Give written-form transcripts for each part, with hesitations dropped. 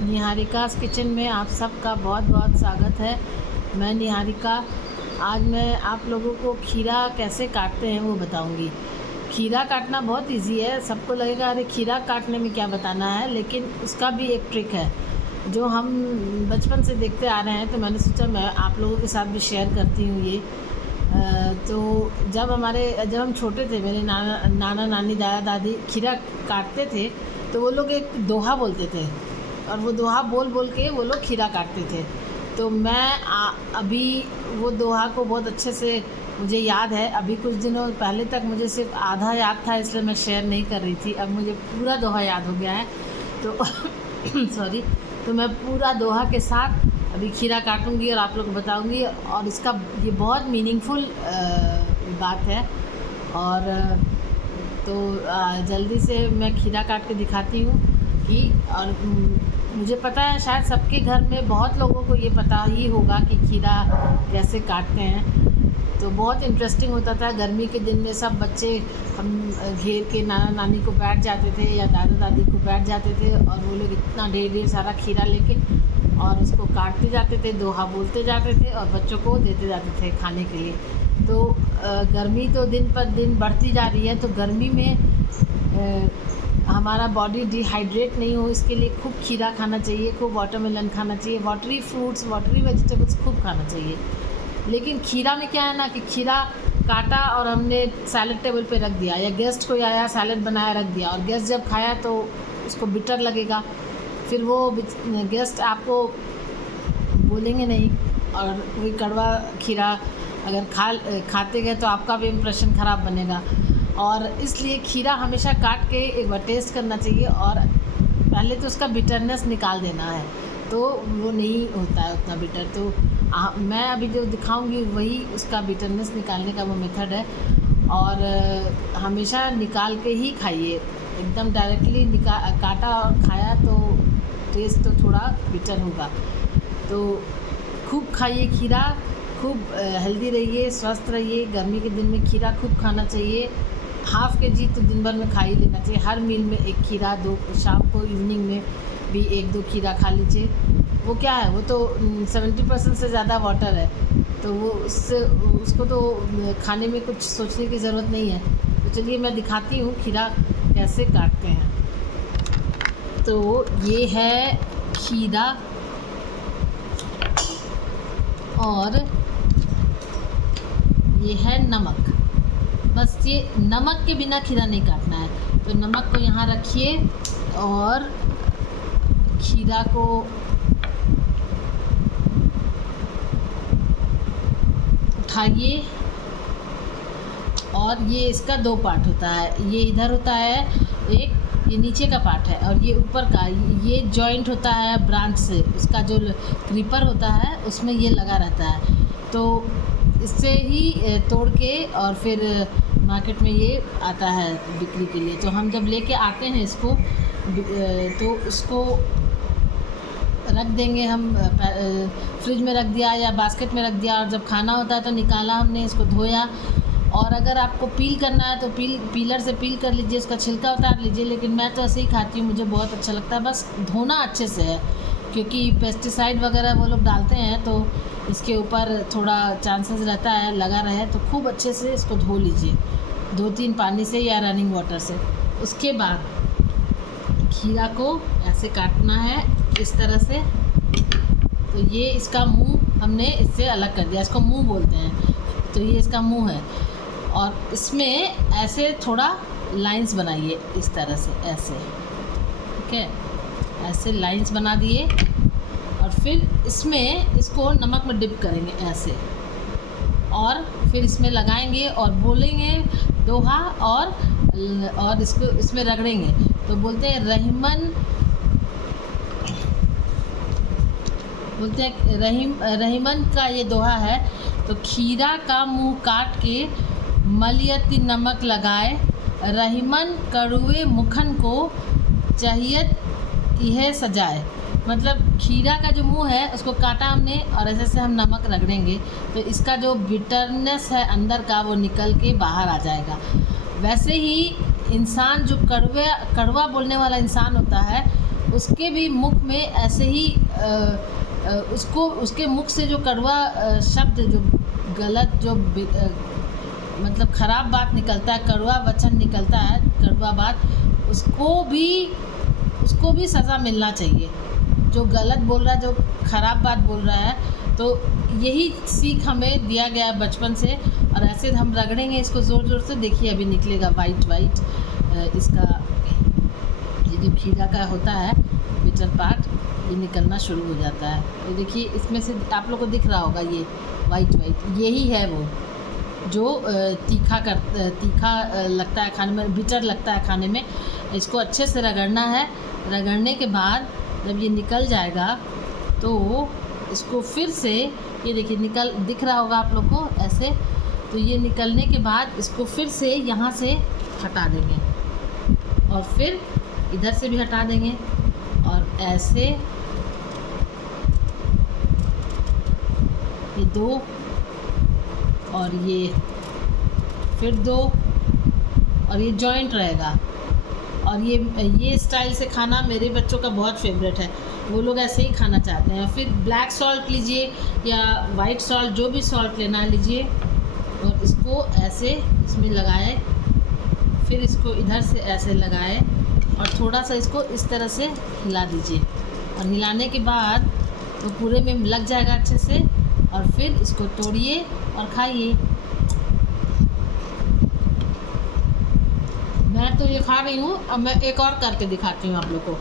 निहारिकास kitchen में आप सबका बहुत बहुत स्वागत है। मैं निहारिका। आज मैं आप लोगों को खीरा कैसे काटते हैं वो बताऊंगी। खीरा काटना बहुत इजी है। सबको लगेगा अरे खीरा काटने में क्या बताना है, लेकिन उसका भी एक ट्रिक है जो हम बचपन से देखते आ रहे हैं। तो मैंने सोचा मैं आप लोगों के साथ भी शेयर करती हूँ ये। तो जब हम छोटे थे, मेरे नाना नानी दादा दादी खीरा काटते थे तो वो लोग एक दोहा बोलते थे और वो दोहा बोल बोल के वो लोग खीरा काटते थे। तो मैं अभी वो दोहा को बहुत अच्छे से मुझे याद है। अभी कुछ दिनों पहले तक मुझे सिर्फ आधा याद था, इसलिए मैं शेयर नहीं कर रही थी। अब मुझे पूरा दोहा याद हो गया है तो सॉरी। तो मैं पूरा दोहा के साथ अभी खीरा काटूंगी और आप लोग को बताऊंगी। और इसका ये बहुत मीनिंगफुल बात है। और तो जल्दी से मैं खीरा काट के दिखाती हूँ कि और मुझे पता है शायद सबके घर में बहुत लोगों को ये पता ही होगा कि खीरा कैसे काटते हैं। तो बहुत इंटरेस्टिंग होता था। गर्मी के दिन में सब बच्चे हम घेर के नाना नानी को बैठ जाते थे या दादा दादी को बैठ जाते थे और वो लोग इतना ढेर सारा खीरा लेके और उसको काटते जाते थे, दोहा बोलते जाते थे और बच्चों को देते जाते थे खाने के लिए। तो गर्मी तो दिन पर दिन बढ़ती जा रही है, तो गर्मी में हमारा बॉडी डिहाइड्रेट नहीं हो इसके लिए खूब खीरा खाना चाहिए, खूब वाटरमेलन खाना चाहिए, वाटरी फ्रूट्स, वाटरी वेजिटेबल्स खूब खाना चाहिए। लेकिन खीरा में क्या है ना कि खीरा काटा और हमने सैलड टेबल पे रख दिया, या गेस्ट कोई आया सैलड बनाया रख दिया, और गेस्ट जब खाया तो उसको बिटर लगेगा। फिर वो गेस्ट आपको बोलेंगे नहीं, और वही कड़वा खीरा अगर खाते गए तो आपका भी इम्प्रेशन ख़राब बनेगा। और इसलिए खीरा हमेशा काट के एक बार टेस्ट करना चाहिए और पहले तो उसका बिटरनेस निकाल देना है, तो वो नहीं होता है उतना बिटर। तो मैं अभी जो दिखाऊंगी वही उसका बिटरनेस निकालने का वो मेथड है। और हमेशा निकाल के ही खाइए। एकदम डायरेक्टली काटा और खाया तो टेस्ट तो थोड़ा बिटर होगा। तो खूब खाइए खीरा, खूब हेल्दी रहिए, स्वस्थ रहिए। गर्मी के दिन में खीरा खूब खाना चाहिए। हाफ़ kg तो दिन भर में खा ही लेना चाहिए। हर मील में एक खीरा, दो शाम को इवनिंग में भी एक दो खीरा खा लीजिए। वो क्या है, वो तो 70% से ज़्यादा वाटर है, तो वो उसको तो खाने में कुछ सोचने की ज़रूरत नहीं है। तो चलिए मैं दिखाती हूँ खीरा कैसे काटते हैं। तो ये है खीरा और ये है नमक। बस ये नमक के बिना खीरा नहीं काटना है। तो नमक को यहाँ रखिए और खीरा को उठाइए। और ये इसका दो पार्ट होता है, ये इधर होता है एक, ये नीचे का पार्ट है, और ये ऊपर का, ये जॉइंट होता है ब्रांच से। इसका जो क्रीपर होता है उसमें ये लगा रहता है। तो इससे ही तोड़ के और फिर मार्केट में ये आता है बिक्री के लिए। तो हम जब लेके आते हैं इसको तो इसको रख देंगे हम, फ्रिज में रख दिया या बास्केट में रख दिया, और जब खाना होता है तो निकाला हमने, इसको धोया। और अगर आपको पील करना है तो पीलर से पील कर लीजिए, उसका छिलका उतार लीजिए। लेकिन मैं तो ऐसे ही खाती हूँ, मुझे बहुत अच्छा लगता है। बस धोना अच्छे से है, क्योंकि पेस्टिसाइड वगैरह वो लोग डालते हैं तो इसके ऊपर थोड़ा चांसेस रहता है लगा रहे। तो खूब अच्छे से इसको धो लीजिए, 2-3 पानी से या रनिंग वाटर से। उसके बाद खीरा को ऐसे काटना है इस तरह से। तो ये इसका मुंह हमने इससे अलग कर दिया, इसको मुंह बोलते हैं। तो ये इसका मुंह है, और इसमें ऐसे थोड़ा लाइंस बनाइए इस तरह से, ऐसे, ठीक है, ऐसे लाइंस बना दिए। और फिर इसमें इसको नमक में डिप करेंगे ऐसे, और फिर इसमें लगाएंगे और बोलेंगे दोहा, और इसको इसमें रगड़ेंगे। तो बोलते हैं रहीमन का ये दोहा है। तो खीरा का मुंह काट के मलियति नमक लगाए, रहीमन कड़ुए मुखन को चाहियत यह सजाए। मतलब खीरा का जो मुंह है उसको काटा हमने और ऐसे से हम नमक रगड़ेंगे तो इसका जो बिटरनेस है अंदर का वो निकल के बाहर आ जाएगा। वैसे ही इंसान जो कड़वा बोलने वाला इंसान होता है उसके भी मुख में ऐसे ही उसको उसके मुख से जो कड़वा शब्द, जो गलत, जो मतलब ख़राब बात निकलता है, कड़वा वचन निकलता है, कड़वा बात, उसको भी सज़ा मिलना चाहिए। जो गलत बोल रहा है, जो ख़राब बात बोल रहा है, तो यही सीख हमें दिया गया है बचपन से। और ऐसे हम रगड़ेंगे इसको ज़ोर ज़ोर से, देखिए अभी निकलेगा वाइट इसका, ये जो खीरा का होता है बिटर पार्ट, ये निकलना शुरू हो जाता है। ये देखिए इसमें से आप लोग को दिख रहा होगा, ये वाइट यही है वो जो तीखा लगता है खाने में, बिटर लगता है खाने में। इसको अच्छे से रगड़ना है। रगड़ने के बाद जब ये निकल जाएगा तो इसको फिर से, ये देखिए दिख रहा होगा आप लोग को ऐसे। तो ये निकलने के बाद इसको फिर से यहाँ से हटा देंगे और फिर इधर से भी हटा देंगे और ऐसे ये 2 और ये फिर 2 और ये जॉइंट रहेगा। और ये स्टाइल से खाना मेरे बच्चों का बहुत फेवरेट है, वो लोग ऐसे ही खाना चाहते हैं। फिर ब्लैक सॉल्ट लीजिए या वाइट सॉल्ट, जो भी सॉल्ट लेना है लीजिए और इसको ऐसे इसमें लगाए, फिर इसको इधर से ऐसे लगाए और थोड़ा सा इसको इस तरह से हिला दीजिए। और हिलाने के बाद तो पूरे में लग जाएगा अच्छे से। और फिर इसको तोड़िए और खाइए। मैं तो ये खा रही हूँ, अब मैं एक और करके दिखाती हूँ आप लोग को।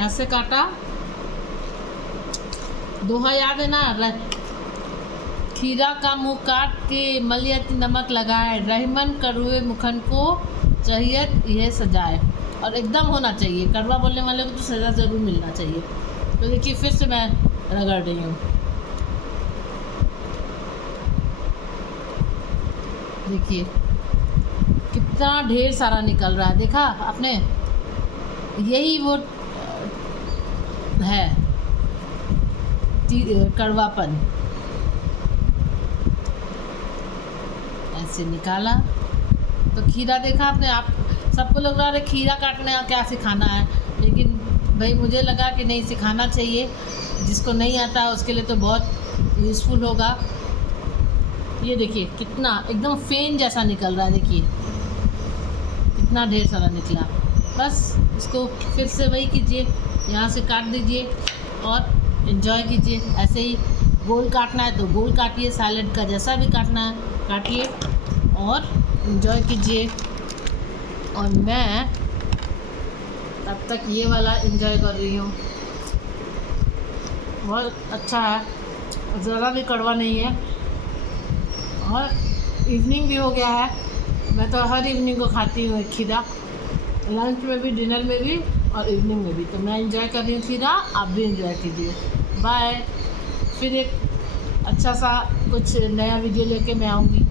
ऐसे काटा, दोहा याद है ना, खीरा का मुँह काट के मलियत नमक लगाए, रहमन करुए मुखन को चाहियत यह सजाए। और एकदम होना चाहिए, कड़वा बोलने वाले को तो सज़ा ज़रूर मिलना चाहिए। तो देखिए फिर से मैं रगड़ रही हूँ, देखिए कितना ढेर सारा निकल रहा है, देखा आपने? यही वो है कड़वापन। ऐसे निकाला तो खीरा देखा आपने। आप सबको लग रहा है खीरा काटने का क्या सिखाना है, लेकिन भाई मुझे लगा कि नहीं, सिखाना चाहिए। जिसको नहीं आता है उसके लिए तो बहुत यूज़फुल होगा। ये देखिए कितना एकदम फेन जैसा निकल रहा है, देखिए कितना ढेर सारा निकला। बस इसको फिर से वही कीजिए, यहाँ से काट दीजिए और एंजॉय कीजिए। ऐसे ही गोल काटना है तो गोल काटिए, सैलेड का जैसा भी काटना है काटिए और एंजॉय कीजिए। और मैं तब तक ये वाला एंजॉय कर रही हूँ, बहुत अच्छा है, ज़रा भी कड़वा नहीं है। और इवनिंग भी हो गया है, मैं तो हर इवनिंग को खाती हूँ खीरा, लंच में भी, डिनर में भी और इवनिंग में भी। तो मैं एंजॉय कर रही हूँ खीरा, आप भी एंजॉय कीजिए। बाय। फिर एक अच्छा सा कुछ नया वीडियो लेके मैं आऊँगी।